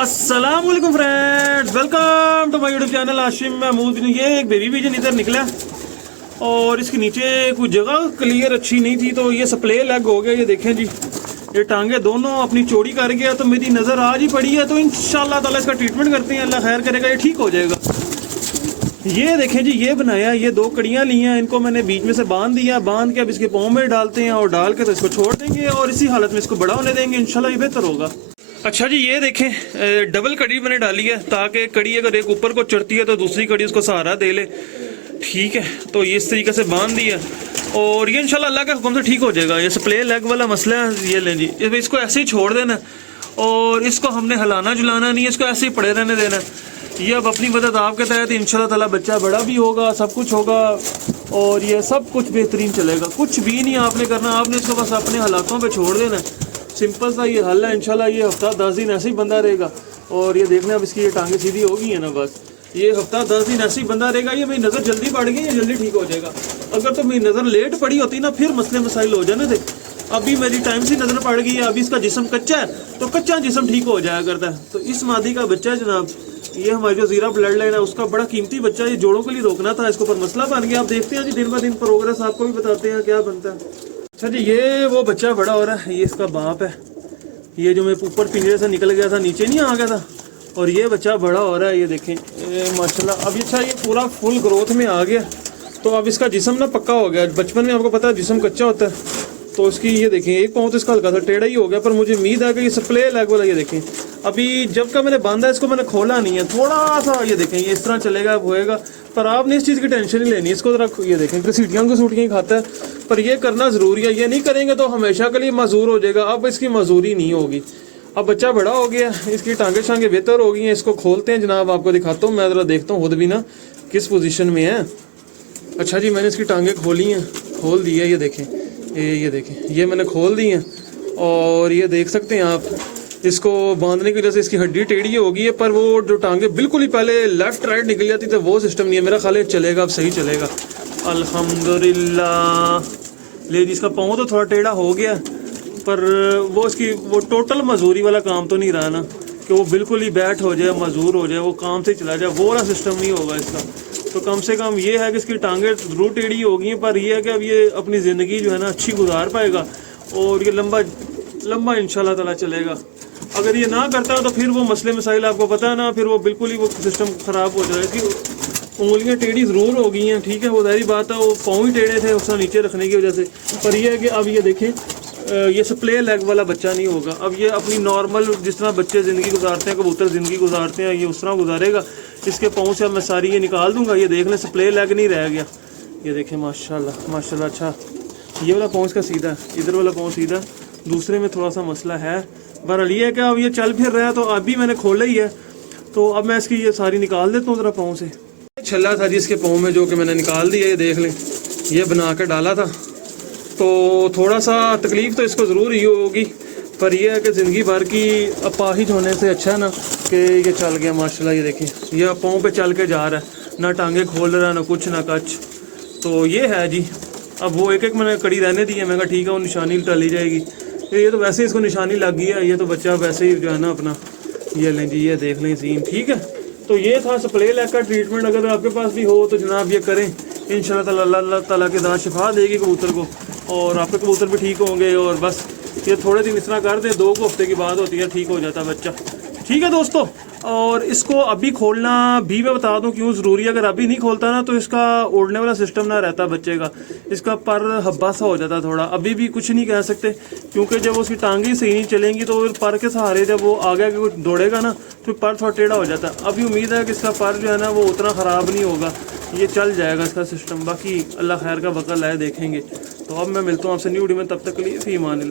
अस्सलाम वालेकुम friends, welcome to my YouTube channel Ashim Mahmood. ये एक बेबी पिजन इधर निकला और इसके नीचे कोई जगह क्लियर अच्छी नहीं थी, तो ये स्प्ले लेग हो गया। ये देखें जी, ये टांगे दोनों अपनी चौड़ी कर गया, तो मेरी नज़र आज ही पड़ी है। तो इंशाल्लाह ताला इसका ट्रीटमेंट करते हैं, अल्लाह खैर करेगा, ये ठीक हो जाएगा। ये देखें जी, ये बनाया, ये दो कड़ियाँ ली हैं, इनको मैंने बीच में से बांध दिया। बांध के अब इसके पाँव में डालते हैं और डाल के तो इसको छोड़ देंगे और इसी हालत में इसको बड़ा होने देंगे, इंशाल्लाह ये बेहतर होगा। अच्छा जी, ये देखें डबल कड़ी मैंने डाली है, ताकि कड़ी अगर एक ऊपर को चढ़ती है तो दूसरी कड़ी उसको सहारा दे ले। ठीक है, तो ये इस तरीके से बांध दिया और ये इंशाल्लाह अल्लाह के हुक्म से ठीक हो जाएगा। ये स्प्ले लेग वाला मसला है, ये लें जी, इसको ऐसे ही छोड़ देना और इसको हमने हिलाना जुलाना नहीं है, इसको ऐसे ही पड़े रहने देना। ये अब अपनी मदद आपके तहत इंशाल्लाह ताला बच्चा बड़ा भी होगा, सब कुछ होगा और ये सब कुछ बेहतरीन चलेगा। कुछ भी नहीं आपने करना, आपने इसको बस अपने हालातों पे छोड़ देना। सिंपल सा ये हल है, इंशाल्लाह ये हफ्ता 10 दिन ऐसे ही बंदा रहेगा। और ये देखना, अब इसकी ये टांगे सीधी हो गई है ना, बस ये हफ्ता 10 दिन ऐसे ही बंदा रहेगा। ये मेरी नज़र जल्दी बढ़ गई है, जल्दी ठीक हो जाएगा। अगर तो मेरी नज़र लेट पड़ी होती ना, फिर मसले मसाइल हो जाने थे। अभी मेरी टाइम से नज़र पड़ गई है, अभी इसका जिस्म कच्चा है, तो कच्चा जिस्म ठीक हो जाया करता है। तो इस मादी का बच्चा है जनाब, ये हमारी जो जीरा ब्लड लाइन है उसका बड़ा कीमती बच्चा है। ये जोड़ों के लिए रोकना था, इसके ऊपर मसला बन गया। आप देखते हैं जी, दिन ब दिन प्रोग्रेस आपको भी बताते हैं क्या बनता है। अच्छा जी, ये वो बच्चा बड़ा हो रहा है, ये इसका बाप है। ये जो मैं ऊपर पिंजरे से निकल गया था, नीचे नहीं आ गया था, और ये बच्चा बड़ा हो रहा है। ये देखें माशाल्लाह, अभी अच्छा ये पूरा फुल ग्रोथ में आ गया। तो अब इसका जिस्म ना पक्का हो गया। बचपन में आपको पता है जिस्म कच्चा होता है, तो इसकी ये देखें एक पाँव तो इसका हल्का सा टेढ़ा ही हो गया, पर मुझे उम्मीद है कि ये स्प्ले लेग वाला, ये देखें अभी जब का मैंने बांधा इसको मैंने खोला नहीं है, थोड़ा सा ये देखें ये इस तरह चलेगा होएगा। पर आपने इस चीज़ की टेंशन नहीं लेनी, इसको जरा ये देखें कि सीटियाँ को सूटियाँ ही खाता है, पर ये करना ज़रूरी है। ये नहीं करेंगे तो हमेशा के लिए मजूर हो जाएगा। अब इसकी मजूरी नहीं होगी। अब बच्चा बड़ा हो गया, इसकी टांगे शांगे बेहतर हो गई हैं। इसको खोलते हैं जनाब, आपको दिखाता हूँ। मैं ज़रा देखता हूँ खुद भी ना किस पोजीशन में है। अच्छा जी, मैंने इसकी टांगे खोली हैं, खोल दी है। ये देखें, ये देखें, ये मैंने खोल दी हैं और ये देख सकते हैं आप, इसको बांधने की वजह से इसकी हड्डी टेढ़ी हो गई है, पर वो जो टांगे बिल्कुल ही पहले लेफ्ट राइट निकल जाती थी, वो सिस्टम नहीं है। मेरा ख्याल है चलेगा, अब सही चलेगा अल्हम्दुलिल्लाह। ले जी, इसका पाँव तो थोड़ा टेढ़ा हो गया, पर वो इसकी वो टोटल मजदूरी वाला काम तो नहीं रहा ना, कि वो बिल्कुल ही बैठ हो जाए, मजदूर हो जाए, वो काम से चला जाए, वो वाला सिस्टम नहीं होगा इसका। तो कम से कम ये है कि इसकी टांगे जरूर टेढ़ी हो गई हैं, पर यह है कि अब ये अपनी ज़िंदगी जो है ना अच्छी गुजार पाएगा और ये लंबा लंबा इंशाल्लाह ताला चलेगा। अगर ये ना करता तो फिर वो मसले मसाइल आपको पता है ना, फिर वो बिल्कुल ही वो सिस्टम ख़राब हो जाएगा। इसकी उंगलियाँ टेढ़ी ज़रूर हो गई हैं, ठीक है, वो ज़ाहिर बात है, वो पाँव ही टेढ़े थे उसका नीचे रखने की वजह से। पर यह है कि अब ये देखें, ये स्प्ले लेग वाला बच्चा नहीं होगा। अब ये अपनी नॉर्मल जिस तरह बच्चे ज़िंदगी गुजारते हैं, कबूतर ज़िंदगी गुजारते हैं, ये उस तरह गुजारेगा। इसके पाँव से अब मैं सारी ये निकाल दूंगा। ये देख लें, स्प्ले लेग नहीं रह गया। ये देखें माशाल्लाह माशाल्लाह। अच्छा, ये वाला पाँव इसका सीधा, इधर वाला पाँव सीधा, दूसरे में थोड़ा सा मसला है। बहरहाल ये है कि अब ये चल फिर रहा है, तो अभी मैंने खोला ही है, तो अब मैं इसकी ये सारी निकाल देता हूँ ज़रा पाँव से। छल्ला था जी इसके पाँव में, जो कि मैंने निकाल दिया। ये देख लें, ये बना कर डाला था, तो थोड़ा सा तकलीफ़ तो इसको ज़रूर ही होगी, पर यह है कि ज़िंदगी भर की अपाहिज होने से अच्छा है ना कि ये चल गया माशाल्लाह। ये देखें, ये पाँव पे चल के जा रहा है, ना टांगे खोल रहा है, ना कुछ ना कच। तो ये है जी। अब वो एक एक मैंने कड़ी रहने दी है, मैं कहा ठीक है, वो निशानी टली जाएगी। ये तो वैसे ही इसको निशानी लग गई है, ये तो बच्चा वैसे ही जो है ना अपना, ये लें जी, ये देख लें सीन, ठीक है। तो ये था स्प्ले लेग का ट्रीटमेंट। अगर आपके पास भी हो तो जनाब ये करें, इंशाल्लाह ताला अल्लाह ताला के दान शिफा देगी कबूतर को, और आपके कबूतर भी ठीक होंगे। और बस ये थोड़े दिन इस तरह कर दें, 2 हफ्ते की बात होती है, ठीक हो जाता है बच्चा, ठीक है दोस्तों। और इसको अभी खोलना भी मैं बता दूं क्यों ज़रूरी है। अगर अभी नहीं खोलता ना, तो इसका उड़ने वाला सिस्टम ना रहता बच्चे का, इसका पर हब्बा सा हो जाता थोड़ा। अभी भी कुछ नहीं कह सकते, क्योंकि जब उसकी टांगें सही नहीं चलेंगी तो फिर पर के सहारे जब वो आगे कुछ दौड़ेगा ना, तो पर थोड़ा टेढ़ा हो जाता है। अभी उम्मीद है कि इसका पर जो है ना वो उतना ख़राब नहीं होगा, ये चल जाएगा इसका सिस्टम। बाकी अल्लाह खैर का वक़्त लाए, देखेंगे। तो अब मैं मिलता हूँ आपसे न्यू वीडियो में, तब तक के लिए फ़ी अमान अल्लाह।